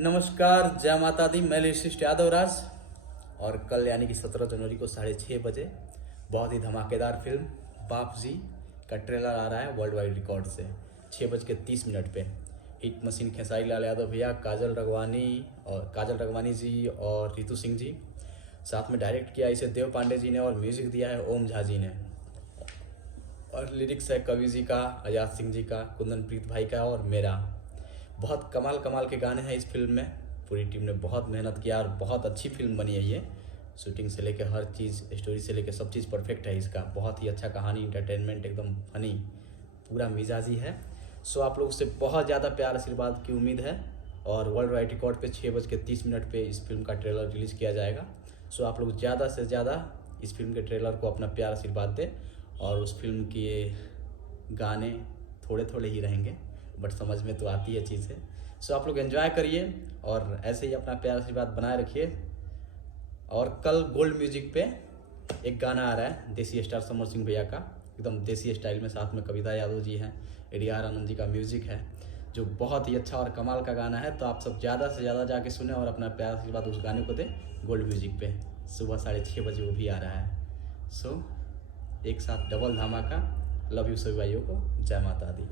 नमस्कार, जय माता दी। मैं लिस्ट यादव राज। और कल यानी कि 17 जनवरी को 6:30 बजे बहुत ही धमाकेदार फिल्म बाप जी का ट्रेलर आ रहा है वर्ल्ड वाइड रिकॉर्ड से 6:30 पे। हिट मशीन खेसारी लाल यादव भैया, काजल रगवानी जी और रितु सिंह जी, साथ में डायरेक्ट किया इसे देव पांडे जी ने और म्यूजिक दिया है ओम झा जी ने। और लिरिक्स है कवि जी का, आजाद सिंह जी का, कुंदन प्रीत भाई का और मेरा। बहुत कमाल कमाल के गाने हैं इस फिल्म में। पूरी टीम ने बहुत मेहनत किया और बहुत अच्छी फिल्म बनी है ये। शूटिंग से लेकर हर चीज़, स्टोरी से लेकर सब चीज़ परफेक्ट है इसका। बहुत ही अच्छा कहानी, इंटरटेनमेंट एकदम फनी, पूरा मिजाजी है। सो आप लोग से बहुत ज़्यादा प्यार आशीर्वाद की उम्मीद है। और वर्ल्ड वाइड रिकॉर्ड पे 6:30 पे इस फिल्म का ट्रेलर रिलीज़ किया जाएगा। सो आप लोग ज़्यादा से ज़्यादा इस फिल्म के ट्रेलर को अपना प्यार आशीर्वाद दें। और उस फिल्म के गाने थोड़े थोड़े ही रहेंगे, बट समझ में तो आती है चीज़ें। सो आप लोग एंजॉय करिए और ऐसे ही अपना प्यार आशीर्वाद बनाए रखिए। और कल गोल्ड म्यूजिक पे एक गाना आ रहा है देसी स्टार समर सिंह भैया का, एकदम देसी स्टाइल में। साथ में कविता यादव जी हैं, एडीआर आनंद जी का म्यूजिक है, जो बहुत ही अच्छा और कमाल का गाना है। तो आप सब ज़्यादा से ज़्यादा जाके सुने और अपना प्यार आशीर्वाद उस गाने को दें। गोल्ड म्यूजिक पे सुबह 6:30 बजे वो भी आ रहा है। सो एक साथ डबल धमाका। लव यू सभी भाइयों को। जय माता दी।